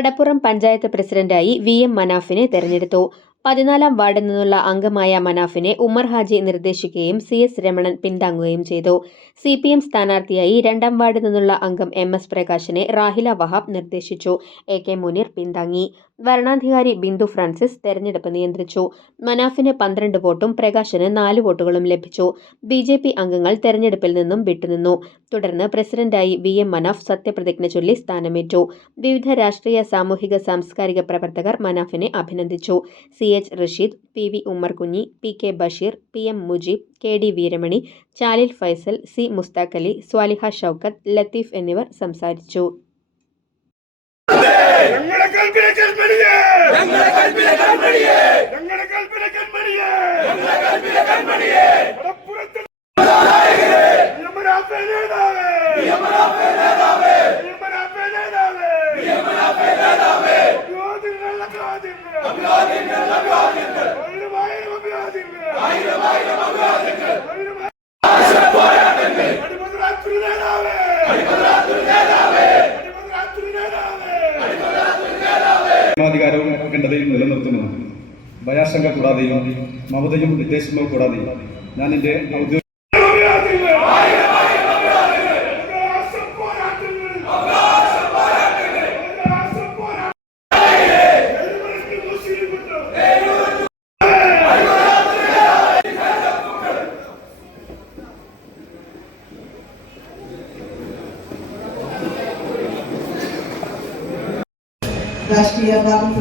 കടപ്പുറം പഞ്ചായത്ത് പ്രസിഡന്റായി V M മനാഫിനെ തെരഞ്ഞെടുത്തു. പതിനാലാം വാർഡിൽ നിന്നുള്ള അംഗമായ മനാഫിനെ ഉമ്മർ ഹാജി നിർദ്ദേശിക്കുകയും സി എസ് രമണൻ പിന്താങ്ങുകയും ചെയ്തു. സി പി എം സ്ഥാനാർത്ഥിയായി രണ്ടാം വാർഡിൽ നിന്നുള്ള അംഗം എം എസ് പ്രകാശിനെ റാഹില വഹാബ് നിർദ്ദേശിച്ചു. എ കെ മുനീർ പിന്താങ്ങി. വരണാധികാരി ബിന്ദു ഫ്രാൻസിസ് തെരഞ്ഞെടുപ്പ് നിയന്ത്രിച്ചു. മനാഫിന് പന്ത്രണ്ട് വോട്ടും പ്രകാശിന് നാല് വോട്ടുകളും ലഭിച്ചു. ബി ജെ പി അംഗങ്ങൾ തെരഞ്ഞെടുപ്പിൽ നിന്നും വിട്ടുനിന്നു. തുടർന്ന് പ്രസിഡന്റായി വി എം മനാഫ് സത്യപ്രതിജ്ഞ ചൊല്ലി സ്ഥാനമേറ്റു. വിവിധ രാഷ്ട്രീയ സാമൂഹിക സാംസ്കാരിക പ്രവർത്തകർ മനാഫിനെ അഭിനന്ദിച്ചു. C H Rasheed P V Ummerkunhi P K Basheer P M Mujeeb K D Veeramani Chalil Faisal C Mushtaq Ali Saliha Shoukath Latheef എന്നിവർ സംസാരിച്ചു. പരമാധികാരവും അഖണ്ഡതയും നിലനിർത്തുന്നു ഭയാശങ്ക കൂടാതെയും മമതയും വിദ്വേഷവും കൂടാതെയും ഞാൻ എന്റെ ഔദ്യോഗിക राष्ट्रीय बात